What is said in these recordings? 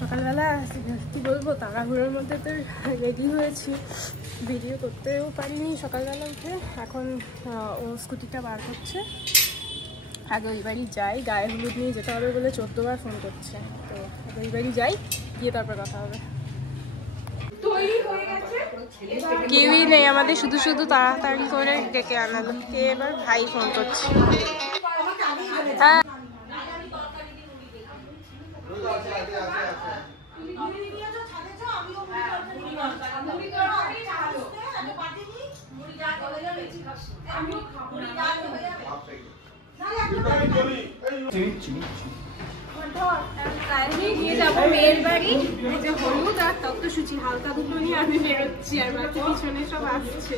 সকালবেলা কি বলবো, তাড়াহুড়োর মধ্যে তো রেডি হয়েছি, ভিডিও করতেও পারিনি সকালবেলা উঠে। এখন ও স্কুটিটা বার করছে, আগে ওই বাড়ি যাই, গায়ে হলুদ নিয়ে যেতে হবে বলে 14 বার ফোন করছে, তো ওই বাড়ি যাই, গিয়ে তারপর কথা হবে। কেউই নেই আমাদের, শুধু শুধু তাড়াতাড়ি করে ডেকে আনালো। কে এবার? ভাই ফোন করছে। হ্যাঁ নিয়ে যাবো মেয়ের বাড়ি, যে হলুদ আর তত্ত্বসূচি হালকা দুটো নিয়ে আমি বেরোচ্ছি, আর বাকি পিছনে সব আসছে।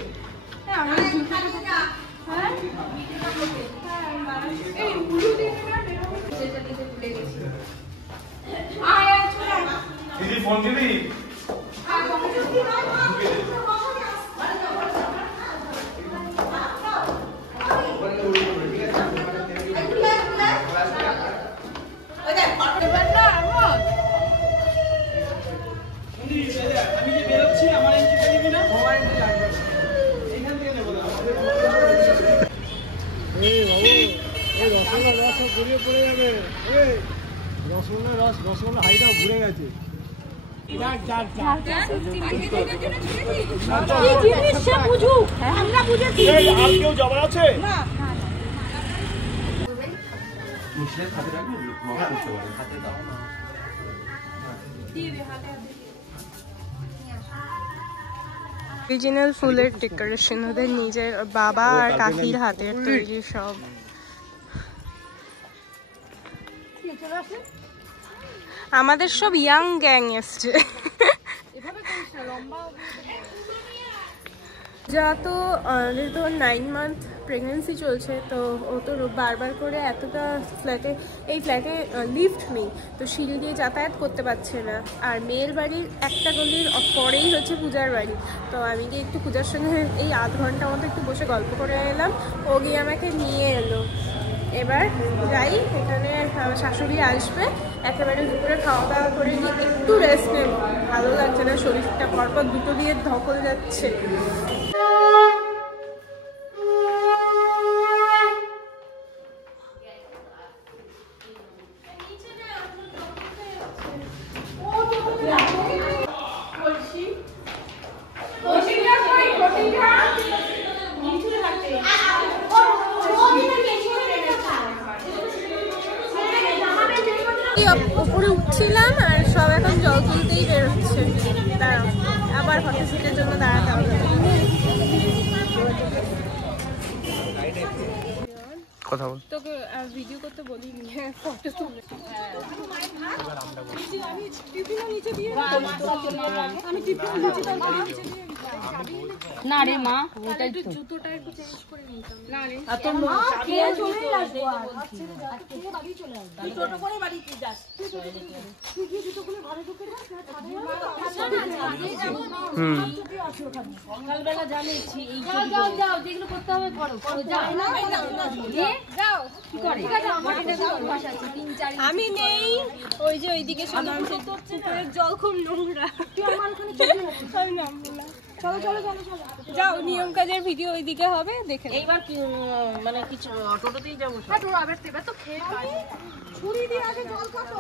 রসগোল্লা হাইটাও ঘুরে গেছে। অরিজিনাল ফুলের ডেকোরেশন, ওদের নিজের বাবা আর কাকির হাতের তৈরি সব। আমাদের সব ইয়াং গ্যাং এসছে। যা তো অলরেডি তো 9 মান্থ প্রেগনেন্সি চলছে, তো ও তো বারবার করে এতটা ফ্ল্যাটে, এই ফ্ল্যাটে লিফট নেই, তো সিঁড়ি দিয়ে যাতায়াত করতে পারছে না। আর মেয়ের বাড়ির একটা গলির পরেই হচ্ছে পূজার বাড়ি, তো আমি গিয়ে একটু পূজার সঙ্গে এই আধ ঘন্টা মতো একটু বসে গল্প করে এলাম, ও গিয়ে আমাকে নিয়ে এলো। এবার যাই, এখানে শাশুড়ি আসবে, একেবারে দুপুরে খাওয়া দাওয়া করে নিয়ে একটু রেস্ট নেব, ভালো লাগছে না শরীরটা, পরপর দুটো দিয়ে ধকল যাচ্ছে। উপরে উঠছিলাম আর সব এখন জল তুলতেই বেরোচ্ছে। দাঁড়াও, আবার ফটোশুটের জন্য দাঁড়াতে হবে। কথা বল, তোকে ভিডিও করতে বলিনি, ফটো তুলে। না রে মা, ওটা একটু জুতোটা একটু চেঞ্জ করে নিতাম। না রে তোর মা কে চলে আসবে, আজকে বাড়ি চলে আসবে, তুই টোটো করে বাড়িতে যাস, তুই গিয়ে জুতো খুলে ঘরে ঢুকে যাস না, সকালবেলা জানিয়েছি এই যাও যাও যেগুলো করতে হবে করো করো, যাও যাও কি করে আমি নেই, ওই যে ওইদিকে পুকুরের জল খুব নোংরা, আমি নামবো না। চলো চলো চলো চলো, যাও, নিয়ম কাজের ভিডিও ওইদিকে হবে, দেখে এইবার মানে কিছু টোটোতেই যাবো। এবার তো খেয়ে ছুরি দিয়ে আগে জল কাটো।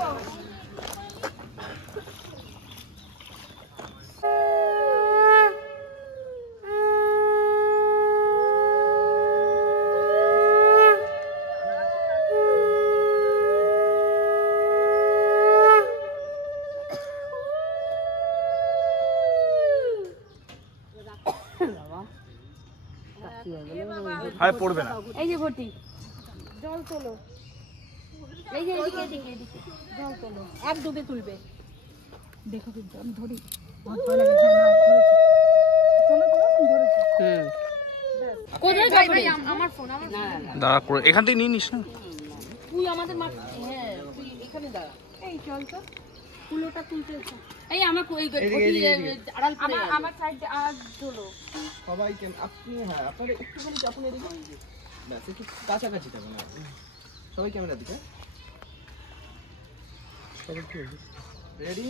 আরে পড়বে না, এই যে ভর্তি জল তোলো, এই যে এদিকে এদিকে এদিকে জল তোলো, এক ডুবে তুলবে। দেখো কিন্তু আমি ধরি, কোথায় যাবে? আমার ফোন, আমার দাঁড়া করে এখান থেকে নিয়ে নিস না তুই আমাদের মা, হ্যাঁ তুই এখানে দাঁড়া। এই চল তো, কুলোটা তুলতে এই আমার আড়াল করে আমার সাইড আর ধরো সবাই কেন আপনি হ্যাঁ আপনাদের একটুখানি আপনি এদিকে ব্যাস একটু কাছাকাছি থাকুন সবাই ক্যামেরা দিকে সবাই কি রেডি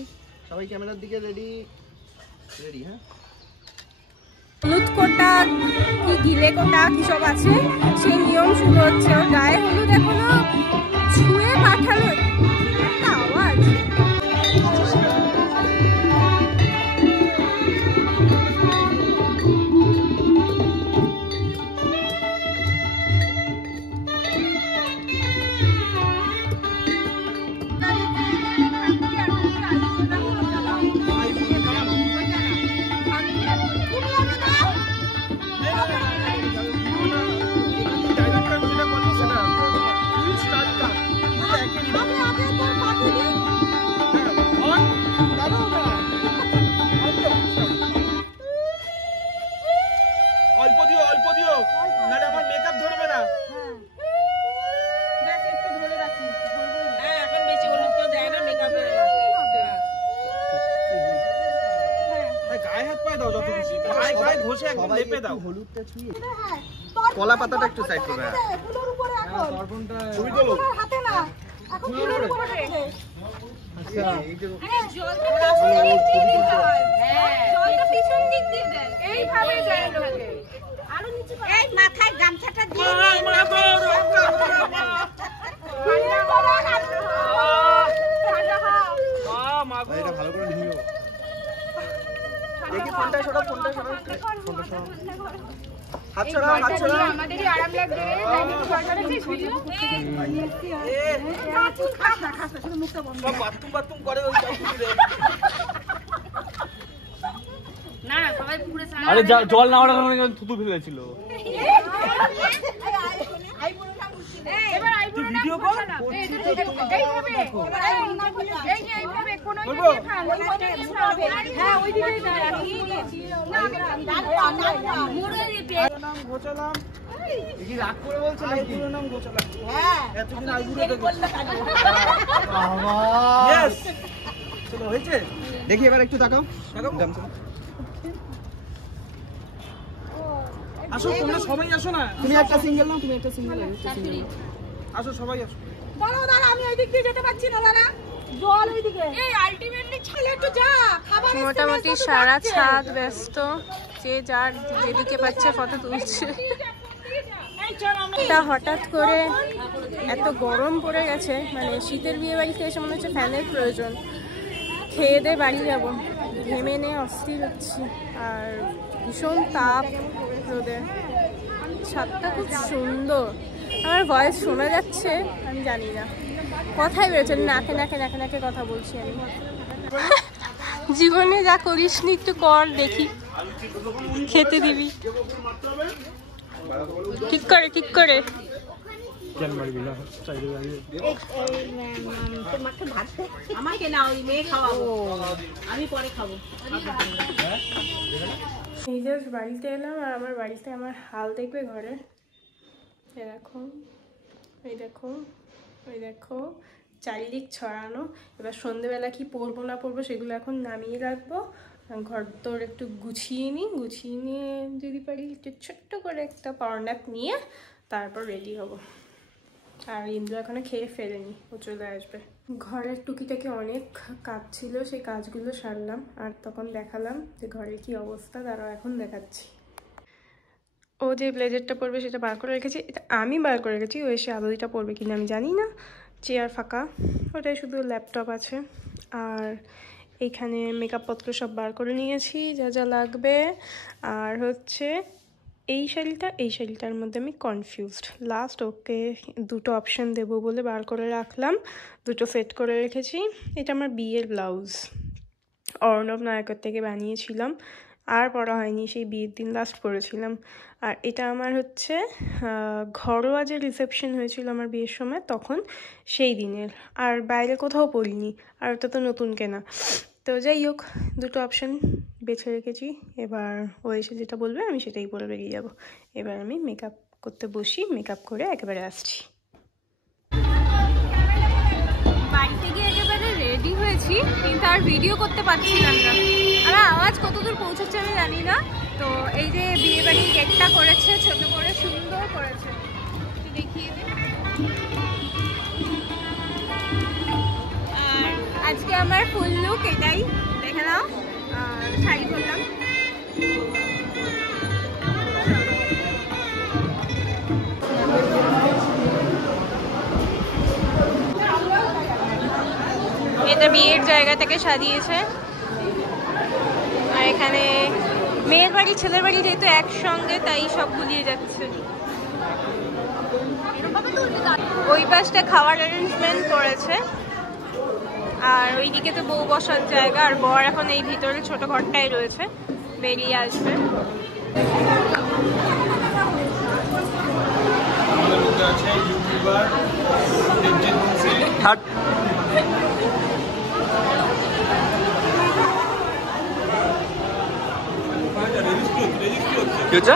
সবাই ক্যামেরার দিকে রেডি রেডি হ্যাঁ হলুদ কোটা কি গিলে কোটা কি সব আছে সেই নিয়ম শুরু হচ্ছে ওর গায়ে হলুদ এখনো ছুঁয়ে পাঠানো একটা আওয়াজ অল্প দিও নাহলে আমার মেকআপ ধরবে না এখন বেশি হলুদ কেউ দেয় না মেকআপে গায়ে হাত পায়ে দাও যত খুশি গায়ে ঘষে একদম লেপে দাও হলুদটা ছুঁয়ে কলা পাতাটা একটু সাইড করবে কুলোর উপরে এখন দর্পণটা ছবি তোলো হাতে না এখন কুলোর উপরে রেখে আচ্ছা এই যে জলটা পিছন দিক দিয়ে দেন এইভাবে যায় লোকে আরো নিচে এই মাথায় গামছাটা দিয়ে এটা ভালো করে নিও দেখি ফোনটা সরাও ফোনটা সরাও হাত ছড়াও আমাদেরই আরাম লাগবে লাইনে সরকারে কি ভিডিও শুধু মুখটা বন্ধ বাথরুম করে ওই না না সবাই পুরো আরে জল না ওটা থুতু ফেলেছিল এবার আইবুড়ো ভিডিও কর এইভাবে এইভাবে কোন দিকে খান হ্যাঁ ওই দিকে নাম গোচালাম কি রাগ করে বলছ নাকি পুরো নাম গোচালাম হ্যাঁ এতদিন আইবুড়ো তো বাবা यस চলো হয়েছে দেখি এবার একটু তাকাও গামছা আসো তোমরা সবাই আসো না তুমি একটা সিঙ্গেল নাও তুমি একটা সিঙ্গেল আসো সবাই আসো দাঁড়া আমি ওই দিক দিয়ে যেতে পারছি না দাঁড়া জল ওই দিকে এই আলটিমেটলি ছেলে একটু যা খাবার মোটামুটি সারা ছাদ ব্যস্ত যে যার যেদিকে পাচ্ছে ফটো তুলছে তা হঠাৎ করে এত গরম পড়ে গেছে মানে শীতের বিয়ে বাড়িতে এসে মনে হচ্ছে ফ্যানের প্রয়োজন খেয়ে দিয়ে বাড়ি যাবো ঘেমে নিয়ে অস্থির হচ্ছি আর ভীষণ তাপ রোদে ছাদটা খুব সুন্দর আমার ভয়েস শোনা যাচ্ছে আমি জানি না কথাই বেরোচ্ছে নাকে নাকে নাকে নাকে কথা বলছি আমি জীবনে যা করিস নি একটু কর দেখি খেতে দিবি ঠিক করে ঠিক করে আমাকে না ওই মেয়ে খাওয়াবো আমি পরে খাবো এই জাস্ট বাড়িতে এলাম আর আমার বাড়িতে আমার হাল দেখবে ঘরে দেখো এই দেখো ওই দেখো চারিদিক ছড়ানো এবার সন্ধেবেলা কি পরবো না পরবো সেগুলো এখন নামিয়ে রাখবো ঘর তোর একটু গুছিয়ে নিয়ে যদি পারি একটু ছোট্ট করে একটা পাওয়ার ন্যাপ নিয়ে তারপর রেডি হব আর ইন্দ্র এখনো খেয়ে ফেলেনি ও চলে আসবে ঘরের টুকিটাকি অনেক কাজ ছিল সেই কাজগুলো সারলাম আর তখন দেখালাম যে ঘরের কি অবস্থা তারাও এখন দেখাচ্ছি ও যে ব্লেজারটা পরবে সেটা বার করে রেখেছি এটা আমি বার করে রেখেছি ও এসে আদৌটা পরবে কিনা আমি জানি না চেয়ার ফাঁকা ওটাই শুধু ল্যাপটপ আছে আর এইখানে মেকআপ পত্র সব বার করে নিয়েছি যা যা লাগবে আর হচ্ছে এই শাড়িটার মধ্যে আমি কনফিউজড লাস্ট ওকে দুটো অপশান দেবো বলে বার করে রাখলাম দুটো সেট করে রেখেছি এটা আমার বিয়ের ব্লাউজ অর্ণব নায়কের থেকে বানিয়েছিলাম আর পরা হয়নি সেই বিয়ের দিন লাস্ট পরেছিলাম আর এটা আমার হচ্ছে ঘরোয়া যে রিসেপশন হয়েছিল আমার বিয়ের সময় তখন সেই দিনের আর বাইরে কোথাও পরিনি আর ওটা তো নতুন কেনা তো যাই হোক দুটো অপশান বেছে রেখেছি এবার ও এসে যেটা বলবে আমি সেটাই পরে বেরিয়ে যাব এবার আমি মেকআপ করতে বসি মেকআপ করে একেবারে আসছি বাড়িতে গিয়ে একেবারে রেডি হয়ে করেছি কিন্তু আর ভিডিও করতে পারছিলাম না। আমার আওয়াজ কতদূর পৌঁছচ্ছে আমি জানি না। তো এই যে বিয়ে বাড়ির গেটটা করেছে ছোট করে, সুন্দর করেছে, একটু দেখিয়ে দিই। আর আজকে আমার ফুল লুক এটাই, দেখে নাও। শাড়ি পরলাম। এটা বিয়ের জায়গা থেকে সাজিয়েছে। আর এখানে মেয়ের বাড়ি ছেলের বাড়ি যেহেতু একসঙ্গে, তাই সব গুলিয়ে যাচ্ছে। ওই পাশটা খাওয়ার অ্যারেঞ্জমেন্ট করেছে, আর ওইদিকে তো বউ বসার জায়গা। আর বর এখন এই ভিতরে ছোট ঘরটাই রয়েছে, বেরিয়ে আসবে। কি হচ্ছে?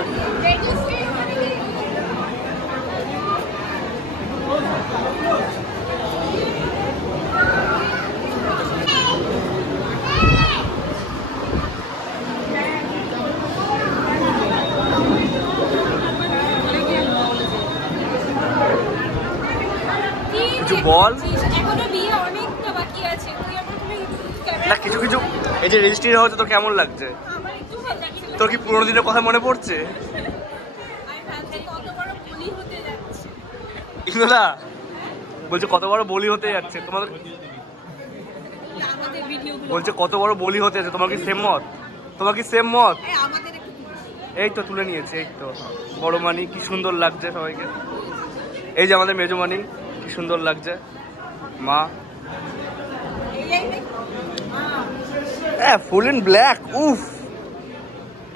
কিছু বল। এখনো বিয়ে অনেকটা বাকি আছে। না কিছু কিছু, এই যে রেজিস্ট্রি হচ্ছে তোর কেমন লাগছে? তোর কি পুরোনো দিনের কথা মনে পড়ছে? ইন্দুদা বলছে কত বড় বলি হতে যাচ্ছে তোমাদের, বলছে কত বড় বলি হতে যাচ্ছে। তোমার কি সেম মত? তোমার কি সেম মত? এই তো তুলে নিয়েছে, এই তো বড় মানি কি সুন্দর লাগছে সবাইকে। এই যে আমাদের মেজো মানি কি সুন্দর লাগছে। মা ফুল ইন ব্ল্যাক, উফ।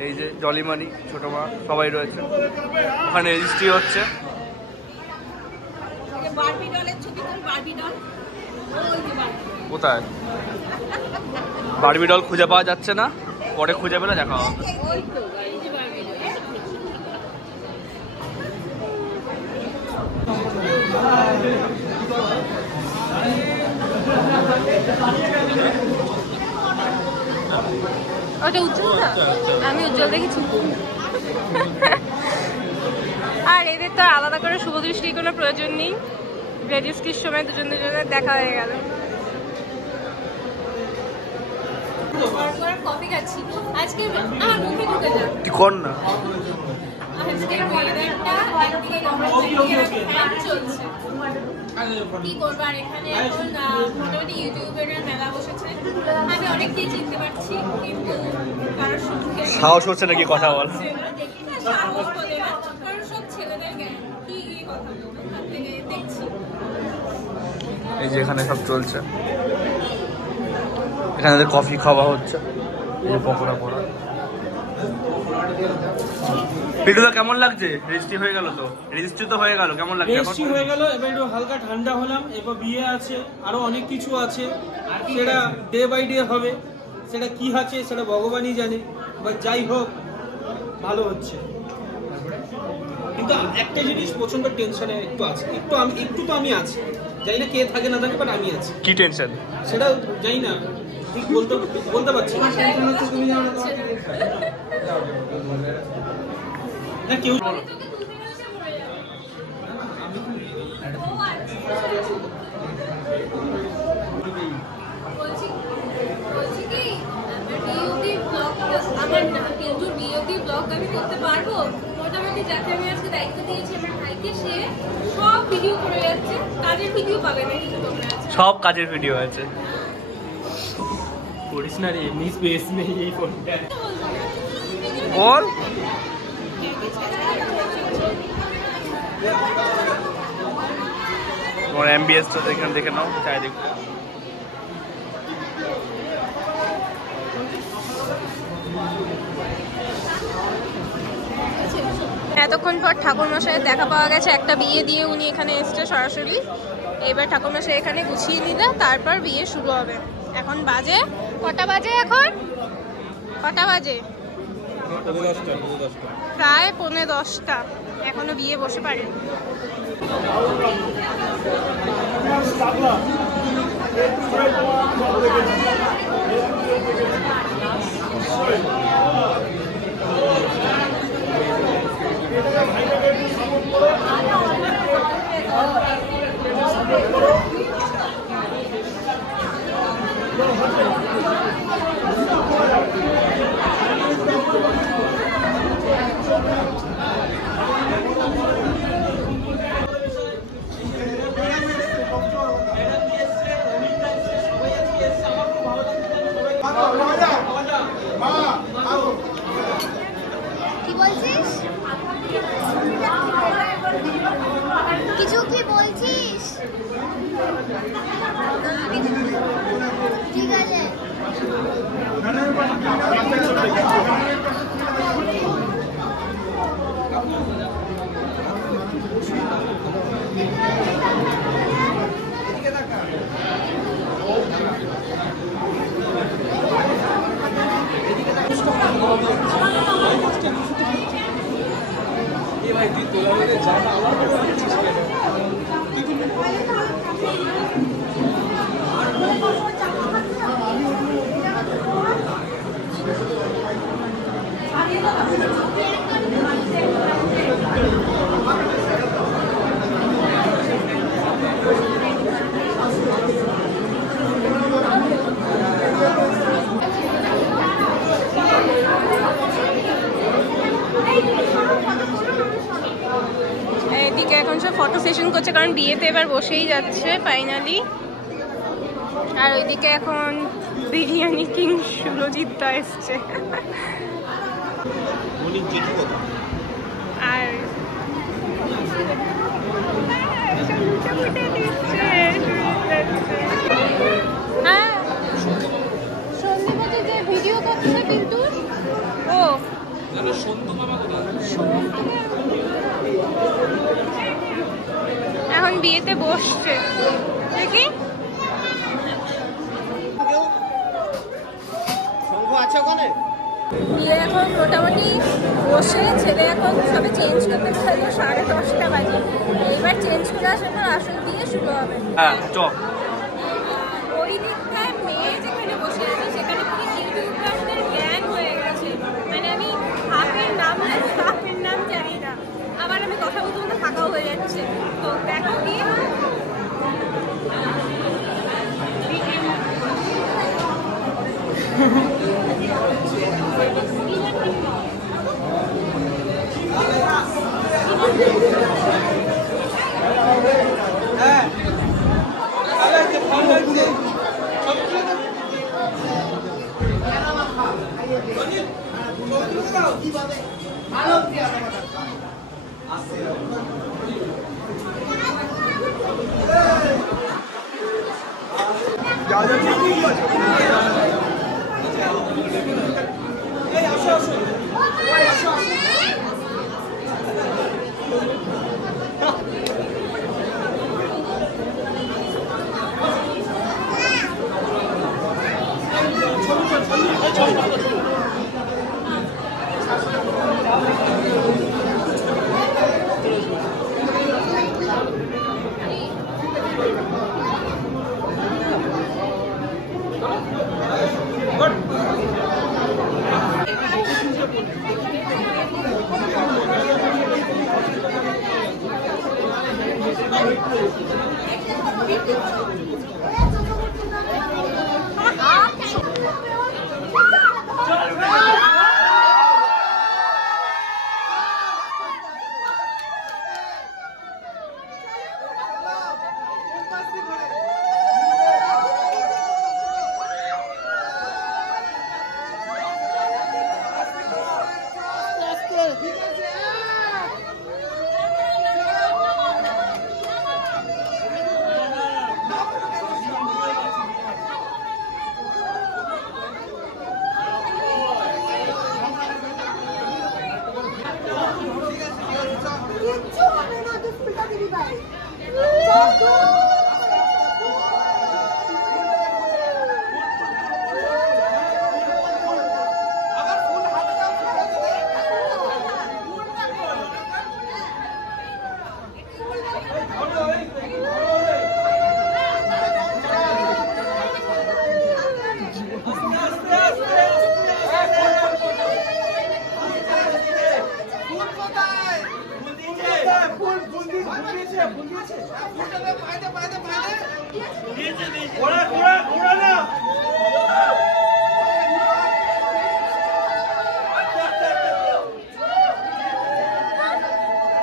এই যে জলি মানি, ছোট মা, সবাই রয়েছে। ওখানে রেজিস্ট্রি হচ্ছে। কোথায় বারবি ডল খুঁজে পাওয়া যাচ্ছে না, পরে খুঁজে পেলে দেখা হবে। ওটা উজ্জ্বল, আমি উজ্জ্বল দেখেছি। আর এদের তো আলাদা করে শুভ দৃষ্টির কোনো প্রয়োজন নেই, রেজিস্ট্রির সময় দুজনের দেখা হয়ে গেল। কফি খাচ্ছি আজকে, আমার মুখে ঢুকে যা কি কর না। আজকে ওয়েদারটা একদিকে ফ্যান চলছে, কি করবো। আর এখানে এখন মোটামুটি ইউটিউবের মেলা বসেছে। আমি অনেককেই চিনতে পারছি, কিন্তু কারোর সঙ্গে সাহস হচ্ছে নাকি কথা বল? সাহস বলে না, কারণ সব ছেলেদের জ্ঞান কি কথা বলবো, তার থেকে দেখছি। এই যে এখানে সব চলছে, এখানে কফি খাওয়া হচ্ছে, এই যে পকোড়া পড়া। পিটুদা কেমন লাগছে? রেজিস্ট্রি হয়ে গেল তো? রেজিস্ট্রি তো হয়ে গেল, কেমন লাগছে? রেজিস্ট্রি হয়ে গেল, এবার একটু হালকা ঠান্ডা হলাম। এবার বিয়ে আছে, আরো অনেক কিছু আছে, সেটা ডে বাই ডে হবে। সেটা কি আছে সেটা ভগবানই জানে, বা যাই হোক ভালো হচ্ছে। কিন্তু একটা জিনিস প্রচন্ড টেনশনে একটু আছে, একটু তো আমি আছি, জানি না কে থাকে না থাকে, বাট আমি আছি। কি টেনশন? সেটা জানি না, ঠিক বলতে পারছি না। না কেউ আমি করতে পারবো মোটামুটি। যাকে আমি আজকে দায়িত্ব দিয়েছি আমার ভাইকে, সে সব ভিডিও করে যাচ্ছে। কাজের ভিডিও পাবে না, কিন্তু সব কাজের ভিডিও আছে। করিস না রে, এমনি স্পেস নেই এই ফোনটা। বল তোমার এমবিএসটা এখানে দেখে নাও, চারিদিকটা। এতক্ষণ পর ঠাকুরমশাইয়ের দেখা পাওয়া গেছে, একটা বিয়ে দিয়ে উনি এখানে এসছে সরাসরি। এবার ঠাকুরমশাই এখানে গুছিয়ে নিলে তারপর বিয়ে শুরু হবে। এখন বাজে কটা বাজে? এখন কটা বাজে? প্রায় 9:45। এখনো বিয়ে বসে পারে। কি বলছিস? কিছু কি বলছিস? ঠিক আছে। এদিকে এখন সব ফটো সেশন করছে, কারণ বিয়েতে এবার বসেই যাচ্ছে ফাইনালি। আর ওইদিকে এখন বিরিয়ানি কিং সুরজিৎ দা এসছে। আর হ্যাঁ, সন্দীপতে যে ভিডিও করছে কিন্তু ও এখন বিয়েতে বসছে দেখি। বিয়ে এখন মোটামুটি বসে, ছেলে এখন সবে চেঞ্জ করতে পারলো 10:30 বাজে। এইবার চেঞ্জ করে আসার পর আসল বিয়ে শুরু হবে। হ্যাঁ চ। ওই দিকটায় মেয়ে যেখানে বসে আছে সেখানে পুরো ইউটিউবারদের জ্ঞান হয়ে গেছে। মানে আমি হাফের নাম জানি না, আবার আমি কথা বলতে বলতে ফাঁকাও হয়ে যাচ্ছে। তো দেখো কি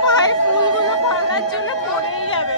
পায়ে ফুলগুলো ফলার জন্য পড়েই যাবে।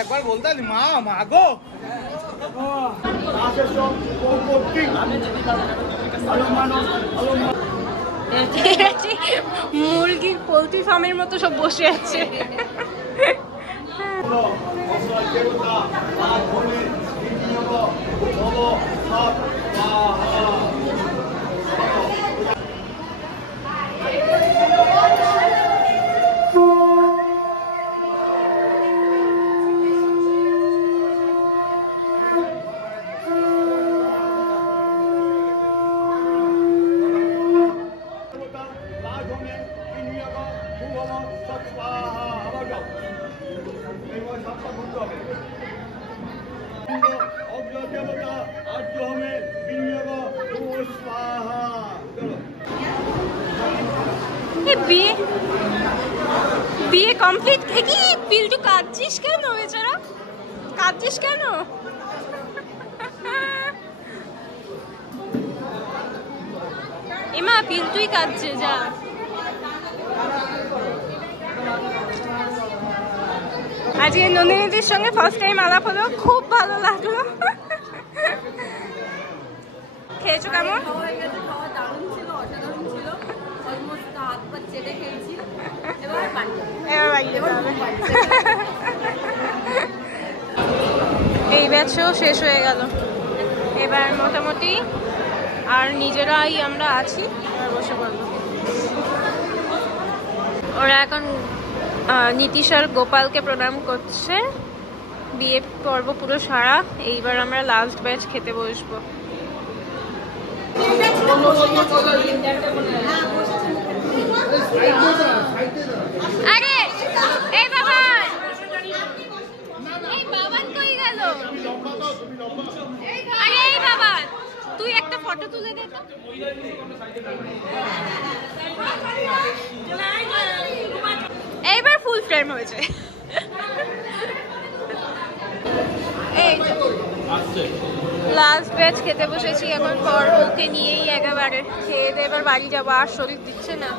একবার বলতে মা মা গো মুরগির পোল্ট্রি ফার্মের মতো সব বসে আছে। বিয়ে কমপ্লিট। কি পিলটু কাঁদছিস কেন? বেচারা কাঁদছিস কেন? এমা পিলটুই কাঁদছে। যা আজকে নন্দিনীদির সঙ্গে ফার্স্ট টাইম আলাপ হলো, খুব ভালো লাগলো। খেয়েছো কেমন? এই ব্যাচও শেষ হয়ে গেল, এবার মোটামুটি আর নিজেরাই আমরা আছি, আর বসে পড়বো। ওরা এখন নীতিশ আর গোপালকে প্রণাম করছে। বিয়ে পর্ব পুরো সারা, এইবার আমরা লাস্ট ব্যাচ খেতে বসবো। আরে এই বাবান, এই বাবান কই গেল? আরে এই বাবান, তুই একটা ফটো তুলে দে তো। এইবার ফুল ফ্রেম হয়েছে। এই লাস্ট ব্যাচ খেতে বসেছি, এখন পর্বকে নিয়েই একেবারে খেয়ে দিয়ে এবার বাড়ি যাবো, আর শরীর দিচ্ছে না।